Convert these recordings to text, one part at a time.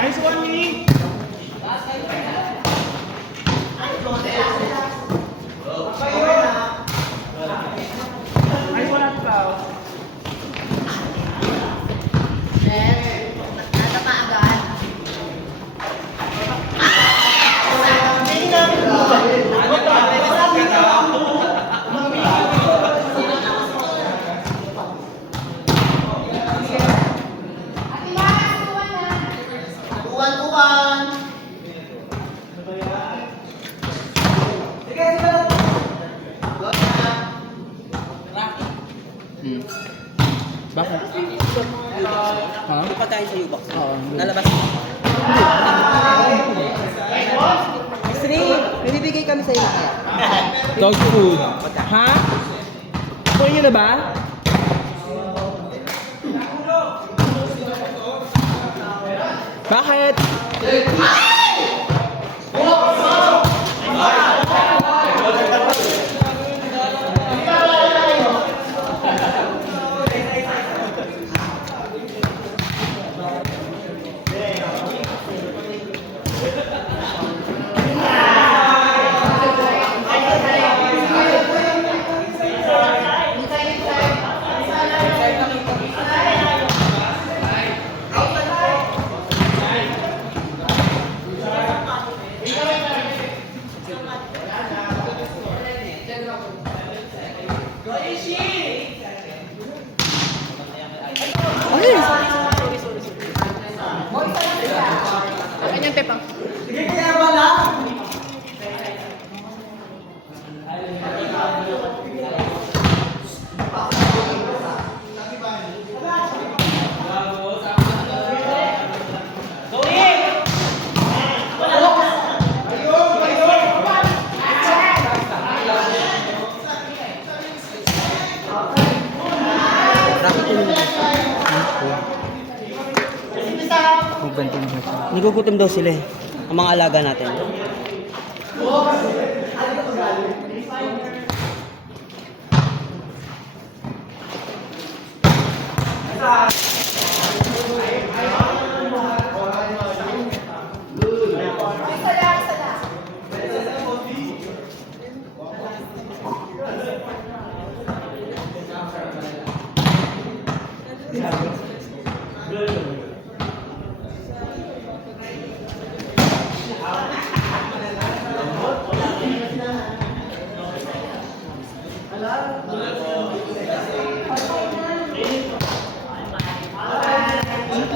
Nice one, Mini. Nice one, Atlaw. Natapa agad. Bakit? Ha? Hindi pa tayo sa U-Box. Oo. Nalabas. Sri, may bibigay kami sa iyo kaya. Dog food. Ha? Kunin nyo na ba? Bakit? Ganyan, Pepang. Magbantin mo siya. Nagugutom daw sila eh. Ang mga alaga natin.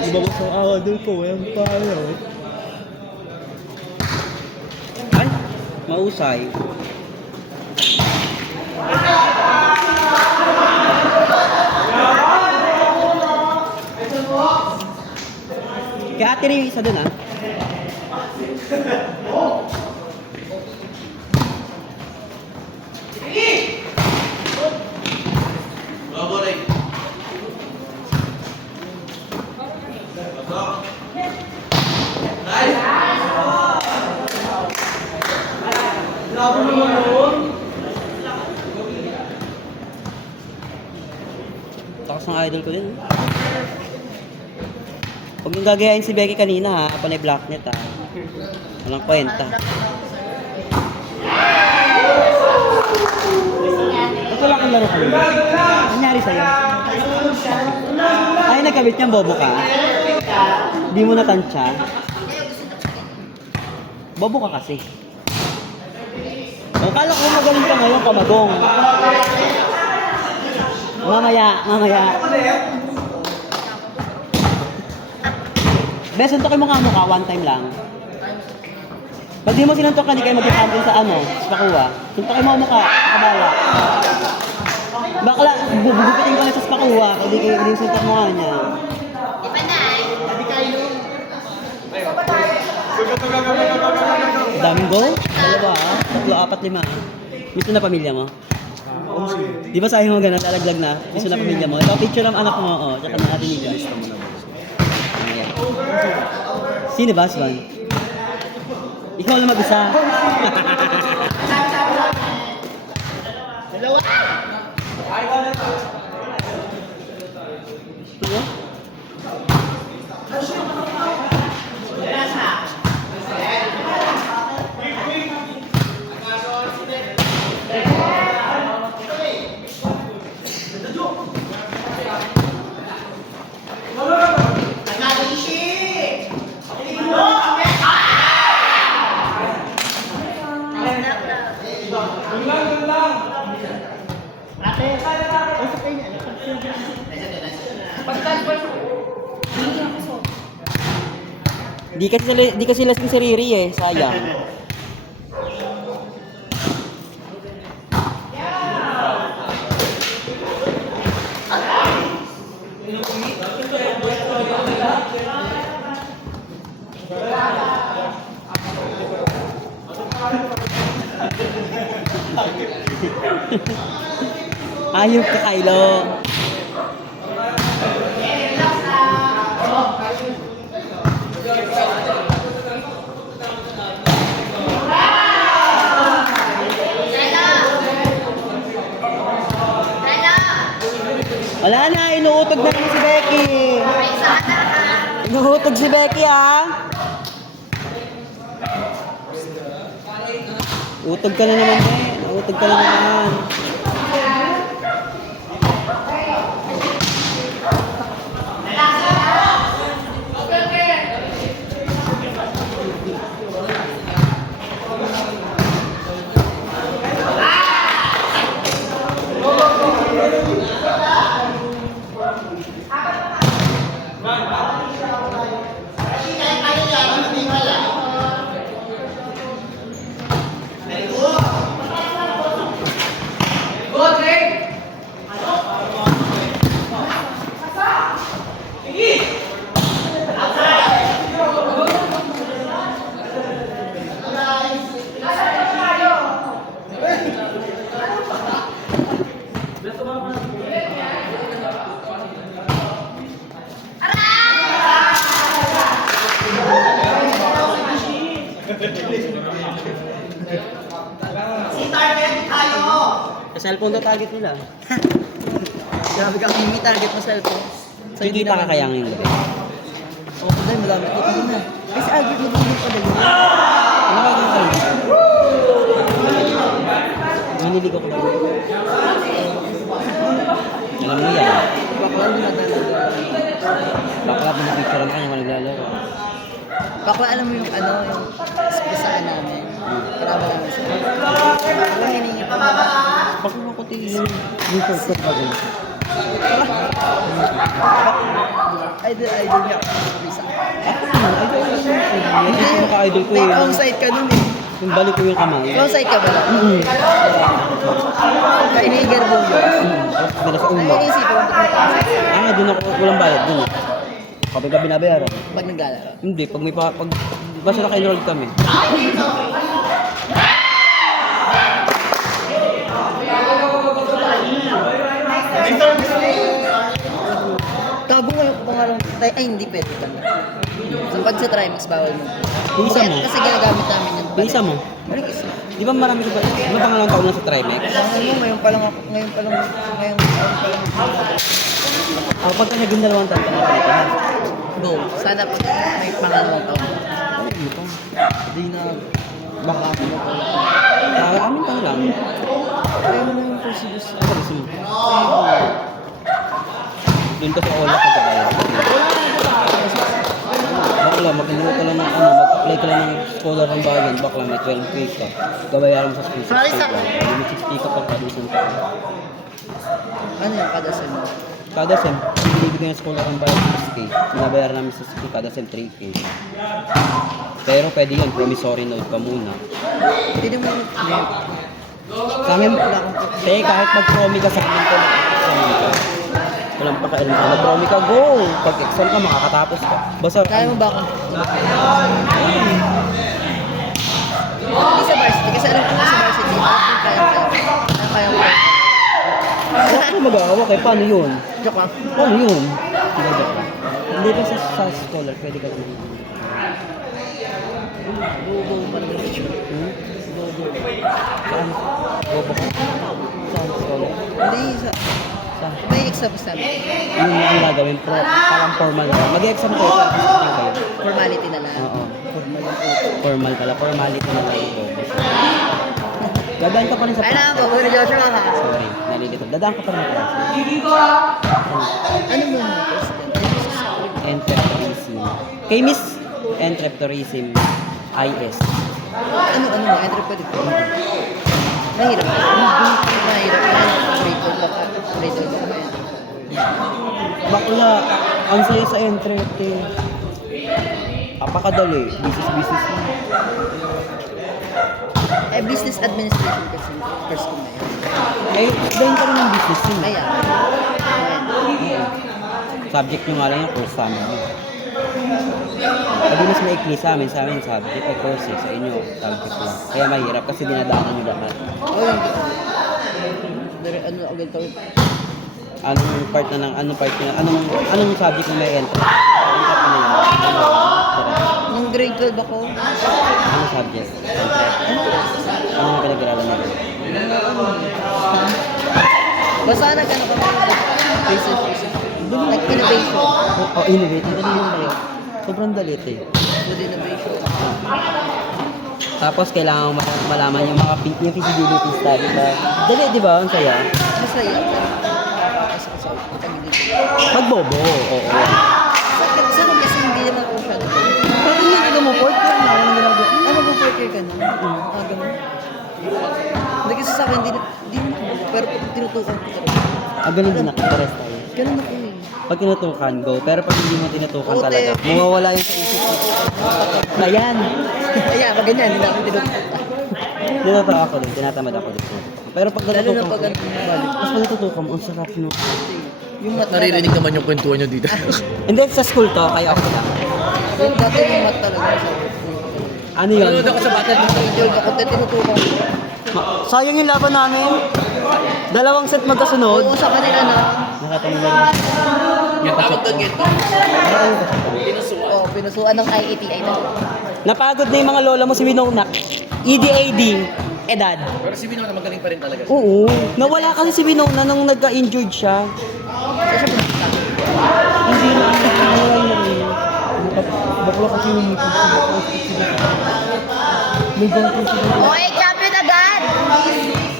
Ibabas ang awa doon ko. Walang paano. Ay, mausay. Kaya ate rin yung isa dun ah. Takas ng idol ko din. Huwag yung gagayain si Becky kanina ha, panay blacknet ha. Walang kwenta. Ito lang ang laro ko. Ano nangyari sa'yo? Ay, nagkabit niyang bobo ka? Di mo natansya? Bobo ka kasi. O, kala ko magaling ka ngayon, kamagong. Mamaya. Bes, suntokin mo nga mukha, one time lang. Pag di mo sinuntok ka, di kayo mag-camping sa ano, sa Pakuwa. Suntokin mo ang mukha, kabala. Bakla, bubugupitin ko na sa pakuha. Hindi yung suntok mo nga niya. Di ba na? Daming goal? Dalawa ah. 3, 4, 5 ah. Miss mo na pamilya mo? Di ba sabi mo gano'n, lalaglag na? Miss mo na pamilya mo? Ito, picture ng anak mo, oh. Tsaka ng ating nigga. Ayan. Sino ba, Svan? Ikaw lang mag-isa. Dalawa! Ano? Ate, usap kayo niya. Di kasi lasing si Riri eh, sayang. Ayok ka, Kylo. Wala na, inuutog na naman si Becky. May isa ka na ha. Inuutog si Becky ah. Utog ka na naman eh. Utog ka na naman. Sa cellphone na target nila. Grabe ka, may target mo cellphone. So, Hindi pa kakayangin yung gabi. Oo, dahil madami ko ito na. Kasi Albert, mag-ibig pa din. Ano ka kang kayo? Maniligo ko ba? Alam mo yan. Bakla, hindi na talaga. Bakla, pinapicture ang kanya naglalaro. Bakla, alam mo yung ano, yung saan namin. Karama namin sa bakla, hiningi pa. Bakla ko tingin. Yung shortcut ba din? Idol niya. Bisa. Hindi ko maka-idol ko May eh. wrong side ka nun eh. Yung balik ko yung kamay. Wrong side ka ba lang? Kaya iniigar mo yun. Dala sa Ay, ulo. isipin mo ito. Doon ako, walang bayad doon. Kapag ka binabayaran. Pag naglalaro. Hindi, pag may pag basta naka-enroll kami. Tago ngayon kung nga lang. Ay, hindi pwede ka na. So, pag sa Trimax, bawal mo. Isa mo? Kasi ginagamit namin yun. Isa mo? Balik isa. Di ba marami ka ba? Di ba pangalawang taon na sa Trimex? Ano, ngayon pa lang ako. Ngayon pa lang. Ako pagka naging 2 taon ka na pala ha? Go. Sana po may pangalawang taon. Ano pa? Hindi na. Baka ako mo pala. Amin ka lang. Kaya mo na yung procedures. Ano gusto mo? Doon ka sa Ola ka bayad. Bakla, mag-enroll ka lang ng ano, mag-apply ka lang ng scholar ng bayan. Bakla, may 12K ka. Gabayaran mo sa school 60 ka. May 60 ka pang kadusin ka. Ano yung kada sem? Kada sem, binibigyan ng scholar ng bayan 6K. Binabayaran namin sa school kada sem 3K. Pero pwede yun, promissory note ka muna. Hindi mo Sa amin, kahit mag-promi ka sa amin ko, walang pakialam ka. Mag-promi ka, go! Pag exam ka, makakatapos ka. Basta, Kaya mo ba akong... Hindi sa varsity, kasi alam ko na sa varsity, kaya ko. wala ko mag-aawak eh. Paano yun? Joke lang. Paano yun? Hindi, joke lang. Hindi ba sa scholar, pwede ka naman. Bobo pa naman yung picture. Saan? Bobo ka? Saan scholar? Hindi, Saan? may exam namin. Yun ang gagawin, parang formal na. Mag-exam kayo, kayo. Formality na lang. Oo. Formal pala, formality na lang ito. Dadaan ka pa rin sa Ay na, pabuhay na Joshua ka. Sorry, nalilito. Dadaan ka pa rin sa klase. Ano mo na? Entrepreneurism. Kay Miss Entrepreneurism, IS. Ano mo? Entrepreneur ko. Mahirap. Mahirap. Grade 12 ba ka? Grade 12 ba ka yan? Bakla, ang saya sa entrete. Apakadali, business na. Business administration kasi. First ko na yan. Eh, dahil ka rin ng business yun. Kaya. Subject nyo nga lang yung course sa amin. Pag mas maikli sa amin subject o course eh. Sa inyo, subject lang. Kaya mahirap kasi dinadaanan nyo lahat. Oh, hindi. Ano agad to? Anong part na anong subject na may entry? Anong part na yun? Nung grade 12 ako, Anong subject? Entry. Ano ang pinag-aralan namin? basta nag-ano kami, research. Nag-innovation. Oh, innovate. Ano yun ba yun? Sobrang dalit eh. Good innovation. Tapos kailangan mo malaman yung mga yung feasibility study ba? Dali, di ba? Ang saya. Masaya. Kasi sa pag-innovation. Magbobo, oo. Sa nung kasi hindi naman ako siya. Pero hindi mo, fourth year na. Ano ginagawa? Ano ba fourth year ka na? Ganun. Hindi kasi sa akin, hindi naman ako. Pero tinutukan ko talaga. Ganun din nakaka-rest tayo. Ganun ako eh. Pag tinutukan, go. Pero pag hindi mo tinutukan Oo, talaga, te. mawawala yung sa isip mo. Ayan! Kaya, pag ganyan, hindi namin tinutukan. Tinatawa ako din, tinatamad ako din. Pero pag Lalo na natutukan pag ko, ano, balik. mas pag natutukan mo, ang sarap no. Yung mat Naririnig naman yung kwentuhan nyo dito. And then sa school to, kaya ako lang. Yung dati yung mat talaga sa Ano yun? Nanonood ako sa battle mo. Yung ako tinutukan ko. Sayang yung laban namin. Dalawang set magkasunod. Oo, sa kanila na. Nakatanong na rin. Yung tawag doon, ganito. Oo, pinusuan ng IATI na. Napagod na yung mga lola mo si Winona. EDAD. Edad. Pero si Bino na magaling pa rin talaga. Oo. Nawala kasi si Winona nung nagka-injured siya. Kasi siya pumunta. Hindi na. Nawala na rin. Bakla kasi yung may bangko siya. Okay,